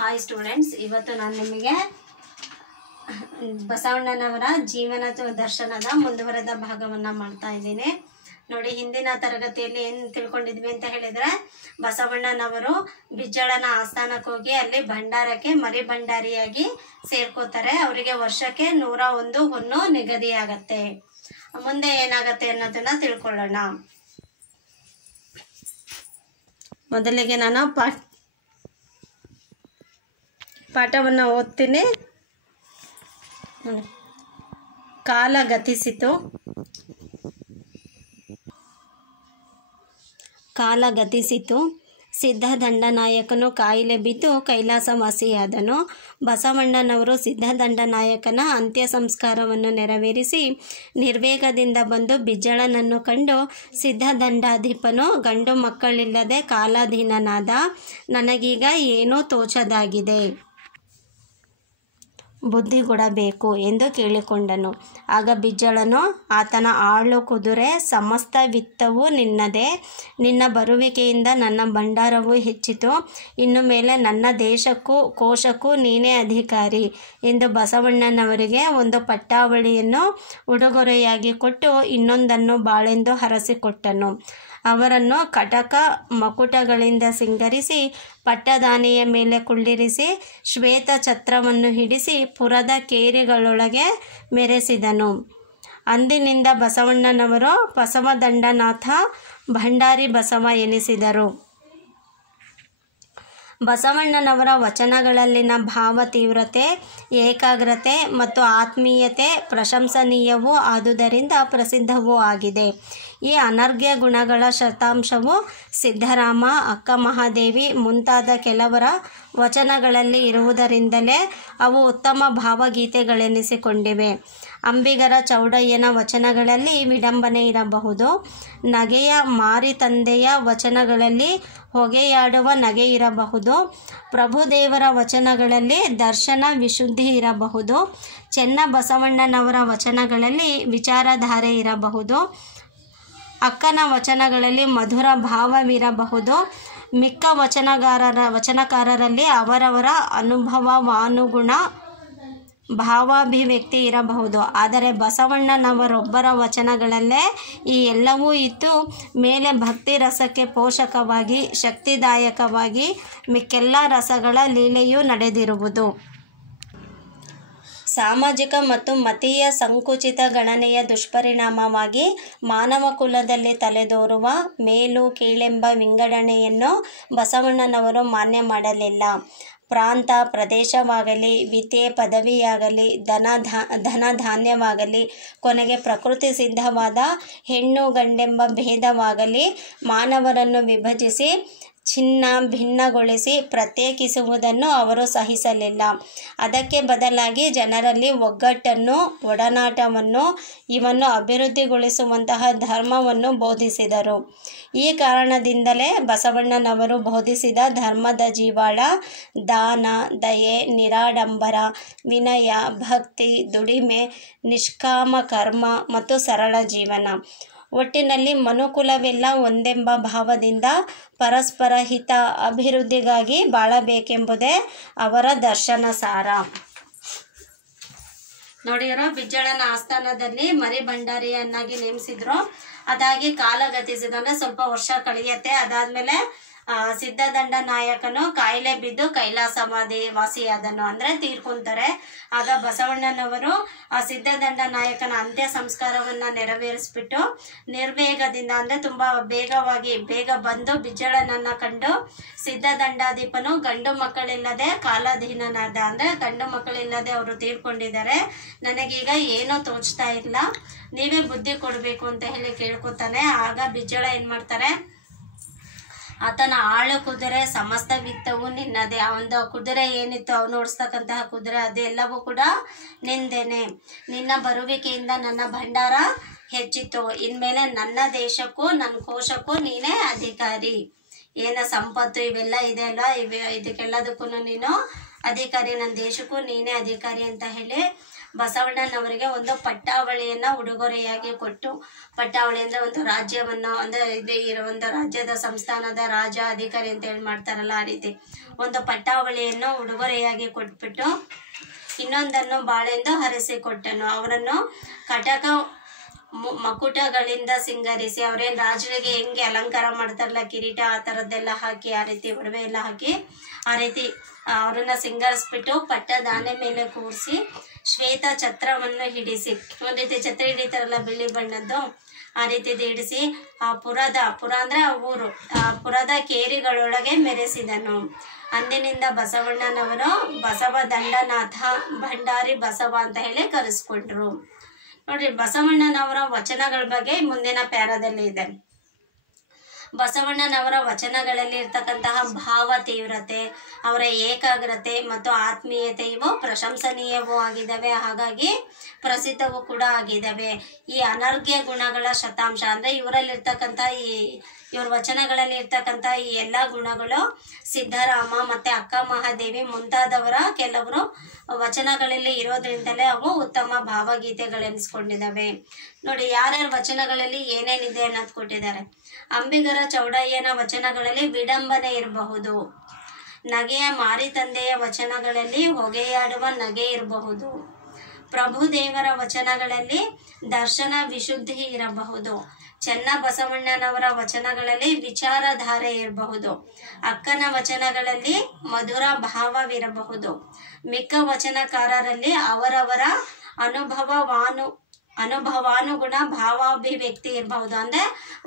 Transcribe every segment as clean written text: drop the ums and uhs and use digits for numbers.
Hi students, ಇವತ್ತು ನಾನು ನಿಮಗೆ ಬಸವಣ್ಣನವರ ಜೀವನ ದರ್ಶನದ ಮುಂದುವರೆದ ಭಾಗವನ್ನು ಮಾಡ್ತಾ ಇದ್ದೀನಿ. ನೋಡಿ, ಹಿಂದಿನ ತರಗತಿಯಲ್ಲಿ ಏನು ತಿಳ್ಕೊಂಡಿದ್ವಿ ಅಂತ ಹೇಳಿದರೆ, ಬಸವಣ್ಣನವರು ಬಿಜ್ಜಳನ ಆಸ್ಥಾನಕ್ಕೆ ಹೋಗಿ ಅಲ್ಲಿ ಭಂಡಾರಕ್ಕೆ ಮರಿ ಭಂಡಾರಿಯಾಗಿ ಸೇರ್ಕೋತಾರೆ. ಅವರಿಗೆ ವರ್ಷಕ್ಕೆ 101 ಹೊನ್ನು ನಿಗದಿಯಾಗತ್ತೆ. ಮುಂದೆ ಏನಾಗತ್ತೆ ಅನ್ನೋದನ್ನ ತಿಳ್ಕೊಳ್ಳೋಣ. ಮೊದಲಿಗೆ ನಾನು ಪಾಠವನ್ನು ಓದ್ತೀನಿ. ಕಾಲ ಗತಿಸಿತು. ಸಿದ್ಧದಂಡನಾಯಕನು ಕಾಯಿಲೆ ಬಿದ್ದು ಕೈಲಾಸವಾಸಿಯಾದನು. ಬಸವಣ್ಣನವರು ಸಿದ್ಧದಂಡನಾಯಕನ ಅಂತ್ಯ ಸಂಸ್ಕಾರವನ್ನು ನೆರವೇರಿಸಿ ನಿರ್ವೇಗದಿಂದ ಬಂದು ಬಿಜ್ಜಳನನ್ನು ಕಂಡು, ಸಿದ್ಧದಂಡಾಧಿಪನು ಗಂಡು ಮಕ್ಕಳಿಲ್ಲದೆ ಕಾಲಾಧೀನನಾದ, ನನಗೀಗ ಏನೂ ತೋಚದಾಗಿದೆ, ಬುದ್ಧಿಗೊಡಬೇಕು ಎಂದು ಕೇಳಿಕೊಂಡನು. ಆಗ ಬಿಜ್ಜಳನು, ಆತನ ಆಳು ಕುದುರೆ ಸಮಸ್ತ ವಿತ್ತವೂ ನಿನ್ನದೇ, ನಿನ್ನ ಬರುವಿಕೆಯಿಂದ ನನ್ನ ಭಂಡಾರವೂ ಹೆಚ್ಚಿತು, ಇನ್ನು ಮೇಲೆ ನನ್ನ ದೇಶಕ್ಕೂ ಕೋಶಕ್ಕೂ ನೀನೇ ಅಧಿಕಾರಿ ಎಂದು ಬಸವಣ್ಣನವರಿಗೆ ಒಂದು ಪಟ್ಟಾವಳಿಯನ್ನು ಉಡುಗೊರೆಯಾಗಿ ಕೊಟ್ಟು ಇನ್ನೊಂದನ್ನು ಬಾಳೆಂದು ಹರಸಿಕೊಟ್ಟನು. ಅವರನ್ನು ಕಟಕ ಮಕುಟಗಳಿಂದ ಸಿಂಗರಿಸಿ ಪಟ್ಟದಾನೆಯ ಮೇಲೆ ಕುಳ್ಳಿರಿಸಿ ಶ್ವೇತ ಛತ್ರವನ್ನು ಹಿಡಿಸಿ ಪುರದ ಕೇರಿಗಳೊಳಗೆ ಮೆರೆಸಿದನು. ಅಂದಿನಿಂದ ಬಸವಣ್ಣನವರು ಬಸವದಂಡನಾಥ ಭಂಡಾರಿ ಬಸವ ಎನಿಸಿದರು. ಬಸವಣ್ಣನವರ ವಚನಗಳಲ್ಲಿನ ಭಾವ ತೀವ್ರತೆ, ಏಕಾಗ್ರತೆ ಮತ್ತು ಆತ್ಮೀಯತೆ ಪ್ರಶಂಸನೀಯವೂ ಆದುದರಿಂದ ಪ್ರಸಿದ್ಧವೂ ಆಗಿದೆ. ಈ ಅನರ್ಘ್ಯ ಗುಣಗಳ ಶತಾಂಶವು ಸಿದ್ದರಾಮ, ಅಕ್ಕ ಮಹಾದೇವಿ ಮುಂತಾದ ಕೆಲವರ ವಚನಗಳಲ್ಲಿ ಇರುವುದರಿಂದಲೇ ಅವು ಉತ್ತಮ ಭಾವಗೀತೆಗಳೆನಿಸಿಕೊಂಡಿವೆ. ಅಂಬಿಗರ ಚೌಡಯ್ಯನ ವಚನಗಳಲ್ಲಿ ವಿಡಂಬನೆ ಇರಬಹುದು. ನಗೆಯ ಮಾರಿತಂದೆಯ ವಚನಗಳಲ್ಲಿ ಹೊಗೆಯಾಡುವ ನಗೆ ಇರಬಹುದು. ಪ್ರಭುದೇವರ ವಚನಗಳಲ್ಲಿ ದರ್ಶನ ವಿಶುದ್ಧಿ ಇರಬಹುದು. ಚೆನ್ನ ಬಸವಣ್ಣನವರ ವಚನಗಳಲ್ಲಿ ವಿಚಾರಧಾರೆ ಇರಬಹುದು. ಅಕ್ಕನ ವಚನಗಳಲ್ಲಿ ಮಧುರ ಭಾವವಿರಬಹುದು. ಮಿಕ್ಕ ವಚನಕಾರರಲ್ಲಿ ಅವರವರ ಅನುಭವವಾನುಗುಣ ಭಾವಾಭಿವ್ಯಕ್ತಿ ಇರಬಹುದು. ಆದರೆ ಬಸವಣ್ಣನವರೊಬ್ಬರ ವಚನಗಳಲ್ಲೇ ಈ ಎಲ್ಲವೂ ಇದ್ದು, ಮೇಲೆ ಭಕ್ತಿ ರಸಕ್ಕೆ ಪೋಷಕವಾಗಿ ಶಕ್ತಿದಾಯಕವಾಗಿ ಮಿಕ್ಕೆಲ್ಲ ರಸಗಳ ಲೀಲೆಯೂ ನಡೆದಿರುವುದು. ಸಾಮಾಜಿಕ ಮತ್ತು ಮತೀಯ ಸಂಕುಚಿತ ಗಣನೆಯ ದುಷ್ಪರಿಣಾಮವಾಗಿ ಮಾನವ ಕುಲದಲ್ಲಿ ತಲೆದೋರುವ ಮೇಲು ಕೀಳೆಂಬ ವಿಂಗಡಣೆಯನ್ನು ಬಸವಣ್ಣನವರು ಮಾನ್ಯ ಮಾಡಲಿಲ್ಲ. ಪ್ರಾಂತ ಪ್ರದೇಶವಾಗಲಿ, ವಿದ್ಯೆ ಪದವಿಯಾಗಲಿ, ಧನ ಧಾನ್ಯವಾಗಲಿ, ಕೊನೆಗೆ ಪ್ರಕೃತಿ ಸಿದ್ಧವಾದ ಹೆಣ್ಣು ಗಂಡೆಂಬ ಭೇದವಾಗಲಿ ಮಾನವರನ್ನು ವಿಭಜಿಸಿ ಛಿನ್ನ ಭಿನ್ನಗೊಳಿಸಿ ಪ್ರತ್ಯೇಕಿಸುವುದನ್ನು ಅವರು ಸಹಿಸಲಿಲ್ಲ. ಅದಕ್ಕೆ ಬದಲಾಗಿ ಜನರಲ್ಲಿ ಒಗ್ಗಟ್ಟನ್ನು, ಒಡನಾಟವನ್ನು, ಇವನ್ನು ಅಭಿವೃದ್ಧಿಗೊಳಿಸುವಂತಹ ಧರ್ಮವನ್ನು ಬೋಧಿಸಿದರು. ಈ ಕಾರಣದಿಂದಲೇ ಬಸವಣ್ಣನವರು ಬೋಧಿಸಿದ ಧರ್ಮದ ಜೀವಾಳ ದಾನ, ದಯೆ, ನಿರಾಡಂಬರ, ವಿನಯ, ಭಕ್ತಿ, ದುಡಿಮೆ, ನಿಷ್ಕಾಮ ಕರ್ಮ ಮತ್ತು ಸರಳ ಜೀವನ. ಒಟ್ಟಿನಲ್ಲಿ ಮನುಕುಲವೆಲ್ಲ ಒಂದೆಂಬ ಭಾವದಿಂದ ಪರಸ್ಪರ ಹಿತ ಅಭಿವೃದ್ಧಿಗಾಗಿ ಬಾಳಬೇಕೆಂಬುದೇ ಅವರ ದರ್ಶನ ಸಾರ. ನೋಡಿರೋ, ಬಿಜ್ಜಳನ ಆಸ್ಥಾನದಲ್ಲಿ ಮರಿ ಭಂಡಾರಿಯನ್ನಾಗಿ ನೇಮಿಸಿದ್ರು. ಅದಾಗಿ ಕಾಲ ಗತಿಸಿದಂದ್ರೆ ಸ್ವಲ್ಪ ವರ್ಷ ಕಳೆಯುತ್ತೆ. ಅದಾದ್ಮೇಲೆ ಸಿದ್ಧದಂಡ ನಾಯಕನು ಕಾಯಿಲೆ ಬಿದ್ದು ವಾಸಿಯಾದನು, ಅಂದ್ರೆ ತೀರ್ಕೊಂತಾರೆ. ಆಗ ಬಸವಣ್ಣನವರು ಆ ಸಿದ್ಧದಂಡ ನಾಯಕನ ಅಂತ್ಯ ಸಂಸ್ಕಾರವನ್ನ ನೆರವೇರಿಸ್ಬಿಟ್ಟು ನಿರ್ವೇಗದಿಂದ, ಅಂದ್ರೆ ತುಂಬಾ ಬೇಗ ಬಂದು ಬಿಜ್ಜಳನನ್ನ ಕಂಡು, ಸಿದ್ಧದಂಡಾಧಿಪನು ಗಂಡು ಮಕ್ಕಳಿಲ್ಲದೆ ಕಾಲಾಧೀನನಾದ, ಅಂದ್ರೆ ಗಂಡು ಮಕ್ಕಳಿಲ್ಲದೆ ಅವರು ತೀರ್ಕೊಂಡಿದ್ದಾರೆ, ನನಗೀಗ ಏನೂ ತೋಚ್ತಾ ಇಲ್ಲ, ನೀವೇ ಬುದ್ಧಿ ಕೊಡಬೇಕು ಅಂತ ಹೇಳಿ ಕೇಳ್ಕೊತಾನೆ. ಆಗ ಬಿಜ್ಜಳ ಏನ್ ಮಾಡ್ತಾರೆ, ಆತನ ಆಳು ಕುದುರೆ ಸಮಸ್ತ ವಿತ್ತವು ನಿನ್ನದೇ. ಅವನ ಕುದುರೆ ಏನಿತ್ತು, ಅವನು ಓಡಿಸ್ತಕ್ಕಂತಹ ಕುದುರೆ, ಅದೆಲ್ಲವೂ ಕೂಡ ನಿಂದೇನೆ. ನಿನ್ನ ಬರುವಿಕೆಯಿಂದ ನನ್ನ ಭಂಡಾರ ಹೆಚ್ಚಿತು, ಇನ್ಮೇಲೆ ನನ್ನ ದೇಶಕ್ಕೂ ನನ್ನ ಕೋಶಕ್ಕೂ ನೀನೇ ಅಧಿಕಾರಿ. ಏನ ಸಂಪತ್ತು ಇವೆಲ್ಲ ಇದೆ ಅಲ್ವಾ, ಇದಕ್ಕೆಲ್ಲದಕ್ಕೂ ನೀನು ಅಧಿಕಾರಿ, ನನ್ನ ದೇಶಕ್ಕೂ ನೀನೇ ಅಧಿಕಾರಿ ಅಂತ ಹೇಳಿ ಬಸವಣ್ಣನವರಿಗೆ ಒಂದು ಪಟ್ಟಾವಳಿಯನ್ನ ಉಡುಗೊರೆಯಾಗಿ ಕೊಟ್ಟು, ಪಟ್ಟಾವಳಿ ಅಂದ್ರೆ ಒಂದು ರಾಜ್ಯವನ್ನ ಅಂದ್ರೆ ಒಂದು ರಾಜ್ಯದ ಸಂಸ್ಥಾನದ ರಾಜ ಅಧಿಕಾರಿ ಅಂತ ಹೇಳಿ ಮಾಡ್ತಾರಲ್ಲ, ಆ ರೀತಿ ಒಂದು ಪಟ್ಟಾವಳಿಯನ್ನು ಉಡುಗೊರೆಯಾಗಿ ಕೊಟ್ಬಿಟ್ಟು ಇನ್ನೊಂದನ್ನು ಬಾಳೆಂದು ಹರಸಿಕೊಟ್ಟನು. ಅವರನ್ನು ಕಟಕ ಮಕುಟಗಳಿಂದ ಸಿಂಗರಿಸಿ, ಅವ್ರೇನ್ ರಾಜರಿಗೆ ಹೆಂಗೆ ಅಲಂಕಾರ ಮಾಡ್ತಾರಲ್ಲ, ಕಿರೀಟ ಆ ಥರದ್ದೆಲ್ಲ ಹಾಕಿ, ಆ ರೀತಿ ಒಡವೆ ಎಲ್ಲ ಹಾಕಿ ಆ ರೀತಿ ಅವರನ್ನ ಸಿಂಗರಿಸ್ಬಿಟ್ಟು ಪಟ್ಟದ ಆನೆ ಮೇಲೆ ಕೂರಿಸಿ ಶ್ವೇತ ಛತ್ರವನ್ನು ಹಿಡಿಸಿ, ಒಂದ್ ರೀತಿ ಛತ್ರ ಹಿಡಿತಾರಲ್ಲ ಬಿಳಿ ಬಣ್ಣದ್ದು, ಆ ರೀತಿ ಹಿಡಿಸಿ ಪುರ ಅಂದ್ರೆ ಆ ಊರು, ಆ ಪುರದ ಕೇರಿಗಳೊಳಗೆ ಮೆರೆಸಿದನು. ಅಂದಿನಿಂದ ಬಸವಣ್ಣನವರು ಬಸವ ದಂಡನಾಥ ಭಂಡಾರಿ ಬಸವ ಅಂತ ಹೇಳಿ ಕರೆಸ್ಕೊಂಡ್ರು. ನೋಡ್ರಿ, ಬಸವಣ್ಣನವರ ವಚನಗಳ ಬಗ್ಗೆ ಮುಂದಿನ ಪ್ಯಾರಾದಲ್ಲಿ ಇದೆ. ಬಸವಣ್ಣನವರ ವಚನಗಳಲ್ಲಿ ಇರ್ತಕ್ಕಂತಹ ಭಾವ ತೀವ್ರತೆ, ಅವರ ಏಕಾಗ್ರತೆ ಮತ್ತು ಆತ್ಮೀಯತೆ ಇವು ಪ್ರಶಂಸನೀಯವೂ ಆಗಿದ್ದಾವೆ, ಹಾಗಾಗಿ ಪ್ರಸಿದ್ಧವೂ ಕೂಡ ಆಗಿದ್ದಾವೆ. ಈ ಅನರ್ಘ್ಯ ಗುಣಗಳ ಶತಾಂಶ ಅಂದ್ರೆ ಇವರಲ್ಲಿರ್ತಕ್ಕಂಥ ಇವ್ರ ವಚನಗಳಲ್ಲಿ ಇರ್ತಕ್ಕಂಥ ಈ ಎಲ್ಲಾ ಗುಣಗಳು ಸಿದ್ದರಾಮ ಮತ್ತೆ ಅಕ್ಕ ಮಹಾದೇವಿ ಮುಂತಾದವರ ಕೆಲವರು ವಚನಗಳಲ್ಲಿ ಇರೋದ್ರಿಂದಲೇ ಅವು ಉತ್ತಮ ಭಾವಗೀತೆಗಳೆನಿಸ್ಕೊಂಡಿದ್ದಾವೆ. ನೋಡಿ, ಯಾರ್ಯಾರ ವಚನಗಳಲ್ಲಿ ಏನೇನಿದೆ ಅನ್ನೋದು ಕೊಟ್ಟಿದ್ದಾರೆ. ಅಂಬಿಗರ ಚೌಡಯ್ಯನ ವಚನಗಳಲ್ಲಿ ವಿಡಂಬನೆ ಇರಬಹುದು, ನಗೆಯ ಮಾರಿತಂದೆಯ ವಚನಗಳಲ್ಲಿ ಹೊಗೆಯಾಡುವ ನಗೆ ಇರಬಹುದು, ಪ್ರಭುದೇವರ ವಚನಗಳಲ್ಲಿ ದರ್ಶನ ವಿಶುದ್ಧಿ ಇರಬಹುದು, ಚೆನ್ನ ಬಸವಣ್ಣನವರ ವಚನಗಳಲ್ಲಿ ವಿಚಾರಧಾರೆ ಇರಬಹುದು, ಅಕ್ಕನ ವಚನಗಳಲ್ಲಿ ಮಧುರ ಭಾವವಿರಬಹುದು, ಮಿಕ್ಕ ವಚನಕಾರರಲ್ಲಿ ಅವರವರ ಅನುಭವಾನುಗುಣ ಭಾವಾಭಿವ್ಯಕ್ತಿ ಇರಬಹುದು. ಅಂದ್ರೆ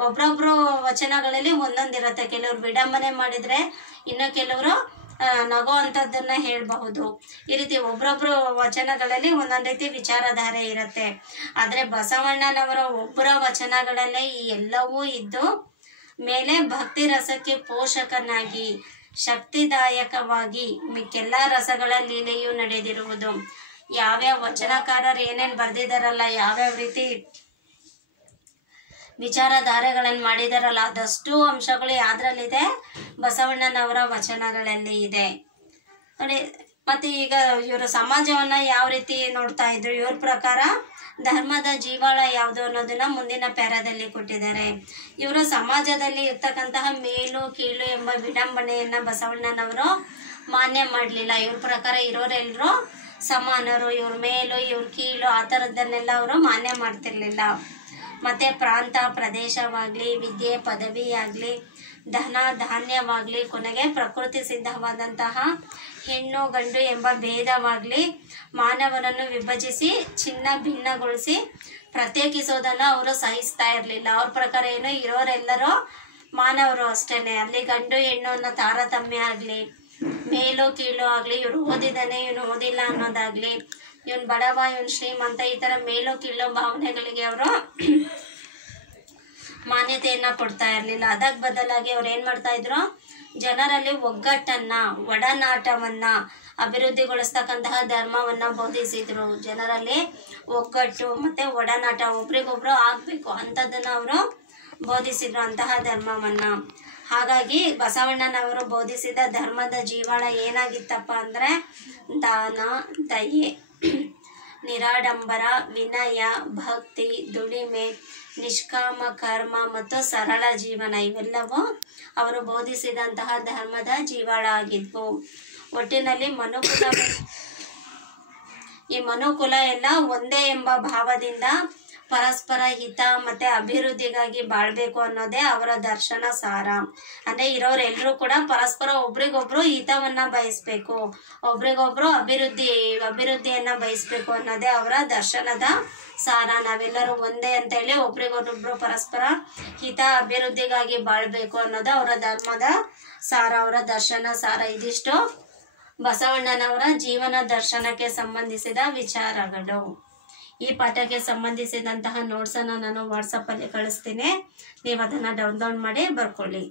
ಒಬ್ರೊಬ್ರು ವಚನಗಳಲ್ಲಿ ಒಂದೊಂದಿರುತ್ತೆ. ಕೆಲವರು ವಿಡಂಬನೆ ಮಾಡಿದ್ರೆ ಇನ್ನು ಕೆಲವರು ನಗೋ ಅಂತದನ್ನ ಹೇಳ್ಬಹುದು. ಈ ರೀತಿ ಒಬ್ರೊಬ್ರು ವಚನಗಳಲ್ಲಿ ಒಂದೊಂದ್ ರೀತಿ ವಿಚಾರಧಾರೆ ಇರುತ್ತೆ. ಆದ್ರೆ ಬಸವಣ್ಣನವರ ಒಬ್ಬರ ವಚನಗಳಲ್ಲೇ ಈ ಎಲ್ಲವೂ ಇದ್ದು ಮೇಲೆ ಭಕ್ತಿ ರಸಕ್ಕೆ ಪೋಷಕನಾಗಿ ಶಕ್ತಿದಾಯಕವಾಗಿ ಮಿಕ್ಕೆಲ್ಲಾ ರಸಗಳ ಲೀಲೆಯೂ ನಡೆದಿರುವುದು. ಯಾವ್ಯಾವ ವಚನಕಾರರು ಏನೇನ್ ಬರ್ದಿದಾರಲ್ಲ, ಯಾವ್ಯಾವ ರೀತಿ ವಿಚಾರಧಾರೆಗಳನ್ನ ಮಾಡಿದಾರಲ್ಲ, ಅದಷ್ಟು ಅಂಶಗಳು ಯಾವ್ದ್ರಲ್ಲಿದೆ, ಬಸವಣ್ಣನವರ ವಚನಗಳಲ್ಲಿ ಇದೆ ನೋಡಿ. ಮತ್ತೆ ಈಗ ಇವರು ಸಮಾಜವನ್ನ ಯಾವ ರೀತಿ ನೋಡ್ತಾ ಇದ್ರು, ಇವ್ರ ಪ್ರಕಾರ ಧರ್ಮದ ಜೀವಾಳ ಯಾವುದು ಅನ್ನೋದನ್ನ ಮುಂದಿನ ಪ್ಯಾರಾದಲ್ಲಿ ಕೊಟ್ಟಿದ್ದಾರೆ. ಇವರು ಸಮಾಜದಲ್ಲಿ ಇರ್ತಕ್ಕಂತಹ ಮೇಲು ಕೀಳು ಎಂಬ ವಿಡಂಬನೆಯನ್ನ ಬಸವಣ್ಣನವರು ಮಾನ್ಯ ಮಾಡ್ಲಿಲ್ಲ. ಇವ್ರ ಪ್ರಕಾರ ಇರೋರೆಲ್ಲರೂ ಸಮಾನರು, ಇವ್ರ ಮೇಲು ಇವ್ರ ಕೀಳು ಆ ಥರದ್ದನ್ನೆಲ್ಲ ಅವರು ಮಾನ್ಯ ಮಾಡ್ತಿರ್ಲಿಲ್ಲ. ಮತ್ತೆ ಪ್ರಾಂತ ಪ್ರದೇಶವಾಗ್ಲಿ, ವಿದ್ಯೆ ಪದವಿಯಾಗ್ಲಿ, ಧನ ಧಾನ್ಯವಾಗ್ಲಿ, ಕೊನೆಗೆ ಪ್ರಕೃತಿ ಸಿದ್ಧವಾದಂತಹ ಹೆಣ್ಣು ಗಂಡು ಎಂಬ ಭೇದವಾಗ್ಲಿ ಮಾನವರನ್ನು ವಿಭಜಿಸಿ ಚಿನ್ನ ಭಿನ್ನಗೊಳಿಸಿ ಪ್ರತ್ಯೇಕಿಸೋದನ್ನ ಅವರು ಸಹಿಸ್ತಾ ಇರ್ಲಿಲ್ಲ. ಅವ್ರ ಪ್ರಕಾರ ಏನು, ಇರೋರೆಲ್ಲರೂ ಮಾನವರು ಅಷ್ಟೇನೆ. ಅಲ್ಲಿ ಗಂಡು ಹೆಣ್ಣು ಅನ್ನೋ ತಾರತಮ್ಯ ಆಗ್ಲಿ, ಮೇಲು ಕೀಳು ಆಗ್ಲಿ, ಇವ್ರು ಓದಿದಾನೆ ಇವನು ಓದಿಲ್ಲ ಅನ್ನೋದಾಗ್ಲಿ, ಇವನ್ ಬಡವ ಇವನ್ ಶ್ರೀಮಂತ, ಈ ತರ ಮೇಲು ಕೀಳು ಭಾವನೆಗಳಿಗೆ ಅವರು ಮಾನ್ಯತೆಯನ್ನ ಕೊಡ್ತಾ ಇರ್ಲಿಲ್ಲ. ಅದಕ್ ಬದಲಾಗಿ ಅವ್ರು ಏನ್ ಮಾಡ್ತಾ ಇದ್ರು, ಜನರಲ್ಲಿ ಒಗ್ಗಟ್ಟನ್ನ ಒಡನಾಟವನ್ನ ಅಭಿವೃದ್ಧಿಗೊಳಿಸ್ತಕ್ಕಂತಹ ಧರ್ಮವನ್ನ ಬೋಧಿಸಿದ್ರು. ಜನರಲ್ಲಿ ಒಗ್ಗಟ್ಟು ಮತ್ತೆ ಒಡನಾಟ, ಒಬ್ರಿಗೊಬ್ರು ಆಗ್ಬೇಕು ಅಂತದನ್ನ ಅವರು ಬೋಧಿಸಿದ್ರು, ಅಂತಹ ಧರ್ಮವನ್ನ. ಹಾಗಾಗಿ ಬಸವಣ್ಣನವರು ಬೋಧಿಸಿದ ಧರ್ಮದ ಜೀವಾಳ ಏನಾಗಿತ್ತಪ್ಪ ಅಂದ್ರೆ ದಾನ, ದಯೆ, ನಿರಾಡಂಬರ, ವಿನಯ, ಭಕ್ತಿ, ದುಡಿಮೆ, ನಿಷ್ಕಾಮ ಕರ್ಮ ಮತ್ತು ಸರಳ ಜೀವನ, ಇವೆಲ್ಲವೂ ಅವರು ಬೋಧಿಸಿದಂತಹ ಧರ್ಮದ ಜೀವಾಳ ಆಗಿದ್ವು. ಒಟ್ಟಿನಲ್ಲಿ ಈ ಮನುಕುಲ ಎಲ್ಲ ಒಂದೇ ಎಂಬ ಭಾವದಿಂದ ಪರಸ್ಪರ ಹಿತ ಮತ್ತೆ ಅಭಿವೃದ್ಧಿಗಾಗಿ ಬಾಳ್ಬೇಕು ಅನ್ನೋದೇ ಅವರ ದರ್ಶನ ಸಾರ. ಅಂದ್ರೆ ಇರೋರೆಲ್ಲರೂ ಕೂಡ ಪರಸ್ಪರ ಒಬ್ರಿಗೊಬ್ರು ಹಿತವನ್ನ ಬಯಸ್ಬೇಕು, ಒಬ್ರಿಗೊಬ್ರು ಅಭಿವೃದ್ಧಿಯನ್ನ ಬಯಸ್ಬೇಕು ಅನ್ನೋದೇ ಅವರ ದರ್ಶನದ ಸಾರ. ನಾವೆಲ್ಲರೂ ಒಂದೇ ಅಂತ ಹೇಳಿ ಒಬ್ರಿಗೊಬ್ರು ಪರಸ್ಪರ ಹಿತ ಅಭಿವೃದ್ಧಿಗಾಗಿ ಬಾಳ್ಬೇಕು ಅನ್ನೋದು ಅವರ ಧರ್ಮದ ಸಾರ, ಅವರ ದರ್ಶನ ಸಾರ. ಇದಿಷ್ಟು ಬಸವಣ್ಣನವರ ಜೀವನ ದರ್ಶನಕ್ಕೆ ಸಂಬಂಧಿಸಿದ ವಿಚಾರಗಳು. ಈ ಪಾಠಕ್ಕೆ ಸಂಬಂಧಿಸಿದಂತಹ ನೋಟ್ಸನ್ನು ನಾನು ವಾಟ್ಸಪ್ಪಲ್ಲಿ ಕಳಿಸ್ತೀನಿ, ನೀವು ಅದನ್ನು ಡೌನ್ಲೋಡ್ ಮಾಡಿ ಬರ್ಕೊಳ್ಳಿ.